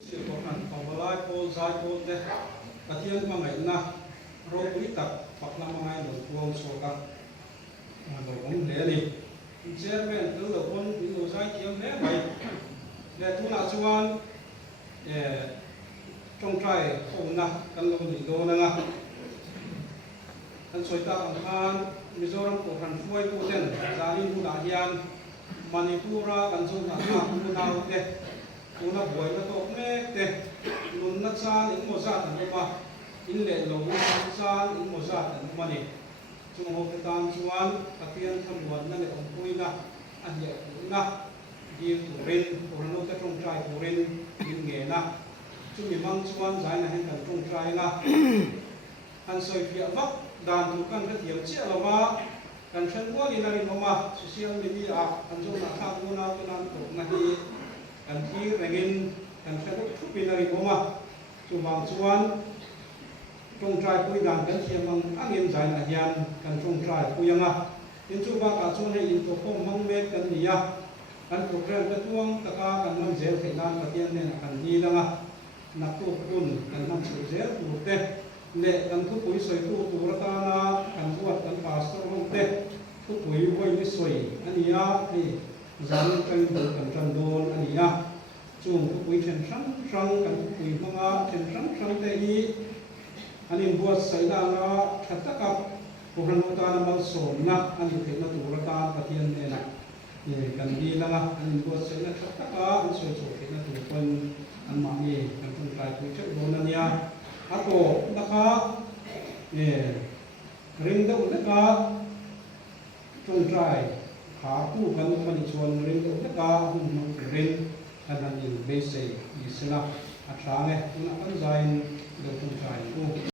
Sự có hẳn phòng lại cô giải cô thế cả thiên mà ngày na rồi quý tập hoặc là mà ngày được vuông số cả rồi cũng lẽ đi chế bên cứ là quân ví dụ giải kiếm lẽ vậy để thu là chuan trong trai không na căn lông gì đâu nè anh soi ta anh khan Mizoram của thành phơi của tên gia đình của đại hiền Manipura kan chung na ha ku nau te ku na boi na tok me te nun na chan in mo za tan ma in le lo na chan in mo za tan ma ni chung ho ke tan chuan tapian tham wan na le ong pui na an ye na di tu rin or no te trong trai tu rin in nge na chung mi mang chuan zai na hen kan trong trai na an soi phia vak dan tu kan ka thiam che lo ma kan chen mo ni na rin ma social media an zo na tha mo na to nan to na hi kan thi rengin kan chen thu pi na rin ma chu mang chuan trong trai pui dan kan thiam mang angin zai na hian kan trong trai pui anga in chu ba ka chuan hei in to khom mang me kan ni ya kan program ka tuang taka kan nam zel thei nan ka tian ne na kan ni langa na tu kun kan nam chu zel tu te le kan thu pui soi tu ra ta na kan buat kan pastor hong te thu pui voi ni soi ania hi zan kan tu kan tran don ania chung thu pui chen sang sang kan thu pui manga chen sang sang te hi anin buat sai da na thatta ka puran ta na mal som na an thu na tu ra ta pathian ne na ye kan di langa anin buat sai na thatta ka an soi so na tu kon an ma ni kan tu kai pui che don ania ako naka ring da unaka trong trai khá tu kan mani chuan ring da unaka hum ring kanan in base isla atrange una kan zain do trong trai ku